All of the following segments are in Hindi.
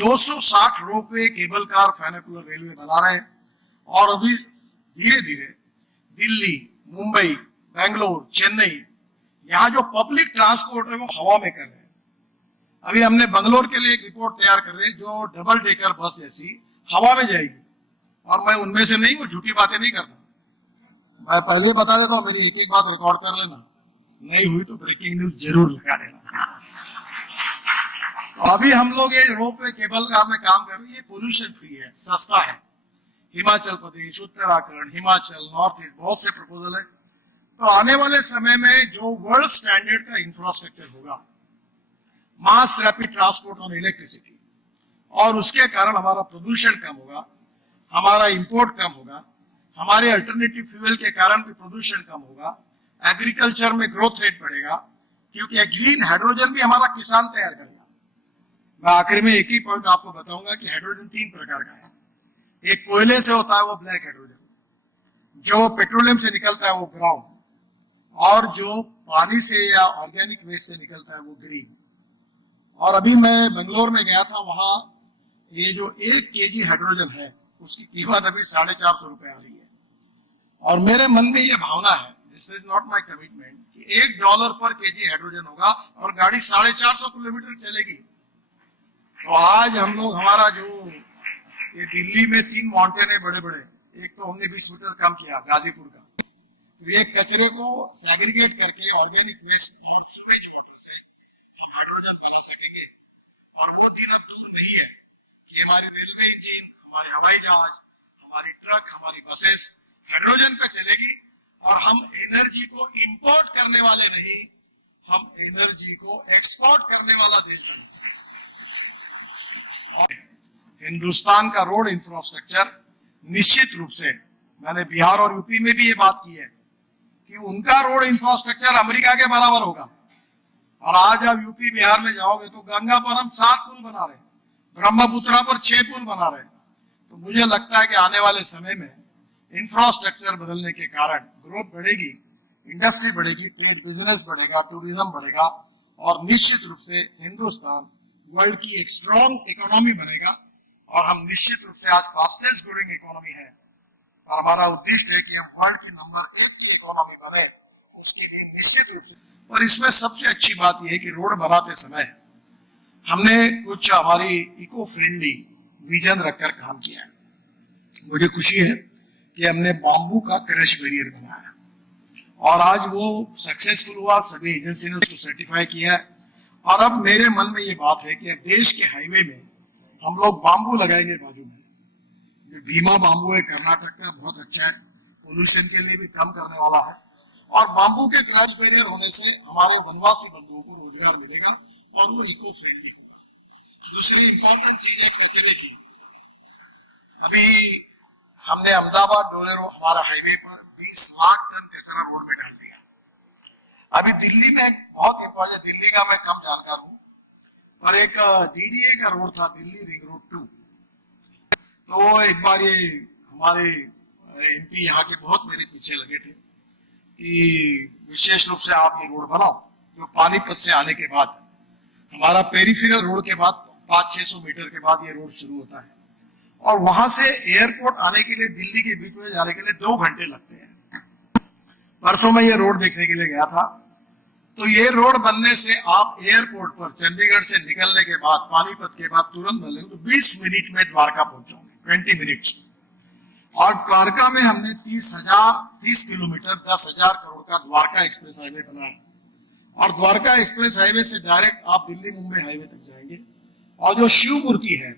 260 रोपवे, केबल कार, फेनिकुलर रेलवे बना रहे हैं और अभी धीरे धीरे दिल्ली, मुंबई, बेंगलोर, चेन्नई, यहाँ जो पब्लिक ट्रांसपोर्ट है वो हवा में कर रहे हैं। अभी हमने बंगलोर के लिए एक रिपोर्ट तैयार कर रहे हैं जो डबल डेकर बस जैसी हवा में जाएगी, और मैं उनमें से नहीं हूं, झूठी बातें नहीं करता। मैं पहले बता देता हूं, मेरी एक एक बात रिकॉर्ड कर लेना, नहीं हुई तो ब्रेकिंग न्यूज जरूर लगा देना। तो अभी हम लोग ये रोपवे, केबल कार में काम कर रहे हैं, ये पोल्यूशन फ्री है, सस्ता है। हिमाचल प्रदेश, उत्तराखंड, हिमाचल, नॉर्थ ईस्ट, बहुत से प्रपोजल है। तो आने वाले समय में जो वर्ल्ड स्टैंडर्ड का इंफ्रास्ट्रक्चर होगा, mass rapid transport on electricity, और उसके कारण हमारा प्रदूषण कम होगा, हमारा इंपोर्ट कम होगा, हमारे अल्टरनेटिव फ्यूल के कारण भी प्रदूषण कम होगा, एग्रीकल्चर में ग्रोथ रेट बढ़ेगा, क्योंकि ग्रीन हाइड्रोजन भी हमारा किसान तैयार करेगा। मैं आखिर में एक ही पॉइंट आपको बताऊंगा कि हाइड्रोजन 3 प्रकार का है। एक कोयले से होता है वो ब्लैक हाइड्रोजन, जो पेट्रोलियम से निकलता है वो ब्राउन, और जो पानी से या ऑर्गेनिक वेस्ट से निकलता है वो ग्रीन। और अभी मैं बेंगलोर में गया था, वहां ये जो 1 केजी हाइड्रोजन है उसकी कीमत अभी 450 रुपए आ रही है। और मेरे मन में ये भावना है, this is not my commitment, कि $1 पर केजी हाइड्रोजन होगा और गाड़ी 450 किलोमीटर चलेगी। तो आज हम लोग, हमारा जो ये दिल्ली में 3 माउंटेन है बड़े बड़े, एक तो हमने 20 मीटर कम किया गाजीपुर का, तो ये कचरे को सेग्रीगेट करके ऑर्गेनिक वेस्ट से हाइड्रोजन बना सकेंगे। और वो दिन अब दूर नहीं है कि हमारी रेलवे इंजन, हमारे हवाई जहाज, हमारी ट्रक, हमारी बसेस हाइड्रोजन पे चलेगी, और हम एनर्जी को इंपोर्ट करने वाले नहीं, हम एनर्जी को एक्सपोर्ट करने वाला देश बनेंगे। हिंदुस्तान का रोड इंफ्रास्ट्रक्चर निश्चित रूप से, मैंने बिहार और यूपी में भी ये बात की है कि उनका रोड इंफ्रास्ट्रक्चर अमेरिका के बराबर होगा। और आज आप यूपी बिहार में जाओगे तो गंगा पर हम 7 पुल बना रहे हैं, ब्रह्मपुत्रा पर 6 पुल बना रहे हैं। तो मुझे लगता है कि आने वाले समय में इंफ्रास्ट्रक्चर बदलने के कारण ग्रोथ बढ़ेगी, इंडस्ट्री बढ़ेगी, ट्रेड बिजनेस बढ़ेगा, टूरिज्म बढ़ेगा, और निश्चित रूप से हिंदुस्तान वर्ल्ड की एक स्ट्रॉन्ग इकोनॉमी बनेगा। और हम निश्चित रूप से आज फास्टेस्ट ग्रोइंग इकोनॉमी है, और हमारा उद्देश्य है कि हम वर्ल्ड की नंबर 1 की इकोनॉमी बने, उसके लिए निश्चित रूप से। और इसमें सबसे अच्छी बात यह है कि रोड बनाते समय हमने कुछ हमारी इको फ्रेंडली विजन रखकर काम किया है। मुझे खुशी है कि हमने बाम्बू का क्रश बैरियर बनाया, और आज वो सक्सेसफुल हुआ, सभी एजेंसी ने उसको सर्टिफाई किया है। और अब मेरे मन में ये बात है कि अब देश के हाईवे में हम लोग बाम्बू लगाएंगे बाजू में। जो भीमा बाम्बू है कर्नाटक का, बहुत अच्छा है, पोल्यूशन के लिए भी कम करने वाला है। और बाम्बू के क्रश बैरियर होने से हमारे वनवासी बंधुओं को रोजगार मिलेगा और वो इको फ्रेंडली होगा। दूसरी इंपॉर्टेंट चीज है कचरे की। अभी हमने अहमदाबाद डोलेरो हमारा हाईवे पर 20 लाख टन कचरा रोड में डाल दिया। अभी दिल्ली में बहुत इंपॉर्टेंट, दिल्ली का मैं कम जानकार हूं, पर एक डीडीए का रोड था, दिल्ली रिंग रोड 2। तो एक बार ये हमारे एमपी यहाँ के बहुत मेरे पीछे लगे थे कि विशेष रूप से आप ये रोड बनाओ, जो पानीपत से आने के बाद हमारा पेरिफेरल रोड के बाद 500-600 मीटर के बाद ये रोड शुरू होता है, और वहां से एयरपोर्ट आने के लिए दिल्ली के बीच में जाने के लिए 2 घंटे लगते हैं। परसों में ये रोड देखने के लिए गया था, तो ये रोड बनने से आप एयरपोर्ट पर चंडीगढ़ से निकलने के बाद, पानीपत के बाद तुरंत बनेंगे तो 20 मिनट में द्वारका पहुंचोगे, 20 मिनट्स। और द्वारका में हमने 30 किलोमीटर 10,000 करोड़ का द्वारका एक्सप्रेस हाईवे बनाया, और द्वारका एक्सप्रेस हाईवे से डायरेक्ट आप दिल्ली मुंबई हाईवे तक जाएंगे। और जो शिव मूर्ति है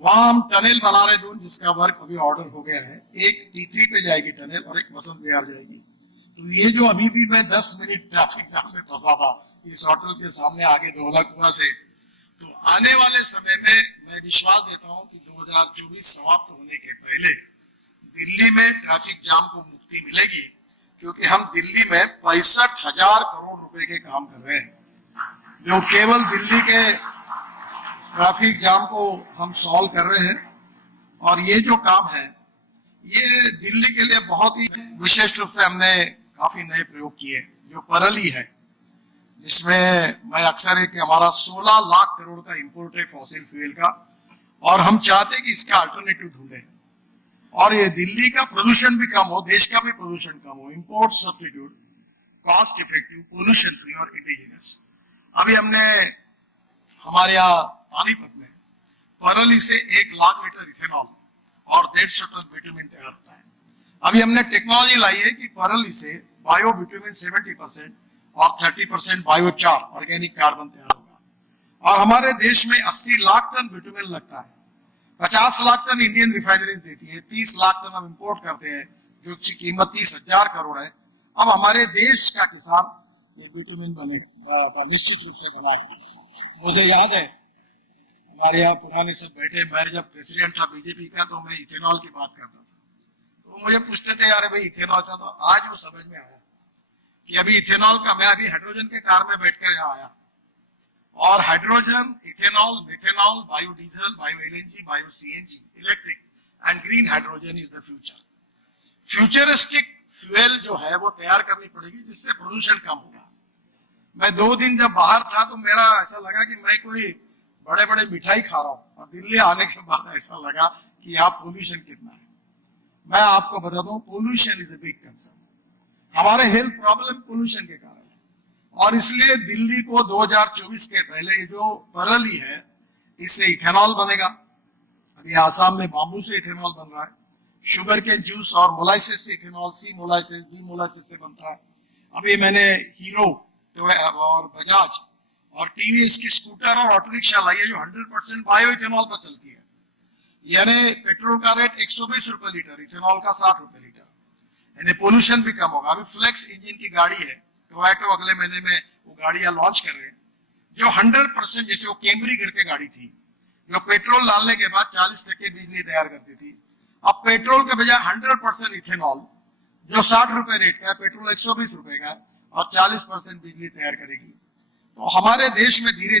वहां हम टनल बना रहे 2, जिसका वर्क अभी ऑर्डर हो गया है। एक T3 पे जाएगी टनल और एक बसंत विहार जाएगी। तो ये जो अभी भी मैं 10 मिनट ट्रैफिक जाम में फंसा था इस होटल के सामने आगे धौला कुआं से, तो आने वाले समय में मैं विश्वास देता हूं कि 2024 समाप्त होने के पहले दिल्ली में ट्रैफिक जाम को मुक्ति मिलेगी, क्योंकि हम दिल्ली में 65,000 करोड़ रुपए के काम कर रहे हैं, जो केवल दिल्ली के ट्रैफिक जाम को हम सॉल्व कर रहे हैं। और ये जो काम है ये दिल्ली के लिए बहुत ही विशेष रूप से हमने काफी नए प्रयोग किए। जो परली है, जिसमें मैं अक्सर है कि हमारा 16 लाख करोड़ का इंपोर्ट है फॉसिल फ्यूल का, और हम चाहते हैं कि इसका अल्टरनेटिव ढूंढे और ये दिल्ली का प्रदूषण भी कम हो, देश का भी प्रदूषण कम हो, import substitute, cost effective, pollution free और इंडिजिनस। अभी हमने हमारे यहाँ पानीपत में परली से 1 लाख लीटर इथेनॉल और 150 टन बिटुमिन तैयार होता है। अभी हमने टेक्नोलॉजी लाई है कि परली से बायो बिटुमिन 70% और 30% बायोचार ऑर्गेनिक कार्बन तैयार होगा। और हमारे देश में 80 लाख टन बिटुमिन लगता है, 50 लाख टन इंडियन रिफाइनरीज देती है, 30 लाख टन हम इंपोर्ट करते हैं जो उसकी कीमत 30,000 करोड़ है। अब हमारे देश का किसान ये बिटुमिन बनेगा, निश्चित रूप से बनाएगा। मुझे याद है हमारे यहाँ पुराने सब बैठे, मैं जब प्रेसिडेंट था बीजेपी का तो मैं इथेनॉल की बात करता था, तो मुझे पूछते थे यार भाई इथेनॉल था, तो आज वो समझ में आया कि अभी इथेनॉल का, मैं अभी हाइड्रोजन के कार में बैठकर यहाँ आया और hydrogen, ethanol, methanol, biodiesel, bio LNG, bio CNG, electric and green hydrogen is the future. Futuristic fuel जो है वो तैयार करनी पड़ेगी जिससे प्रदूषण कम होगा। मैं 2 दिन जब बाहर था तो मेरा ऐसा लगा कि मैं कोई बड़े बड़े मिठाई खा रहा हूं, और दिल्ली आने के बाद ऐसा लगा कि यहाँ पोल्यूशन कितना है। मैं आपको बता दूं, pollution is a big concern. हमारे हेल्थ प्रॉब्लम पोल्यूशन के कारण है और इसलिए दिल्ली को 2024 के पहले जो परली है इससे इथेनॉल बनेगा। अभी आसाम में बाम्बू से इथेनॉल बन रहा है, शुगर के जूस और मोलाइसिस से इथेनॉल, सी मोलाइसिस, बी मोलाइसिस से बनता है। अभी मैंने हीरो और बजाज और टीवीएस की स्कूटर और ऑटो रिक्शा लाई है जो 100% बायो इथेनॉल पर चलती है। यानी पेट्रोल का रेट 120 रुपए लीटर, इथेनॉल का 60 रुपए लीटर, यानी पोल्यूशन भी कम होगा। अभी फ्लेक्स इंजन की गाड़ी है, टोयोटा अगले महीने में वो गाड़ियां लॉन्च कर रहे हैं जो 100%, जैसे वो कैमरी करके गाड़ी थी जो पेट्रोल डालने के बाद 40% बिजली तैयार करती थी, अब पेट्रोल के बजाय 100% इथेनॉल जो 60 रुपए रेट का है, पेट्रोल 120 रुपए का और 40% बिजली तैयार करेगी। तो हमारे देश में धीरे धीरे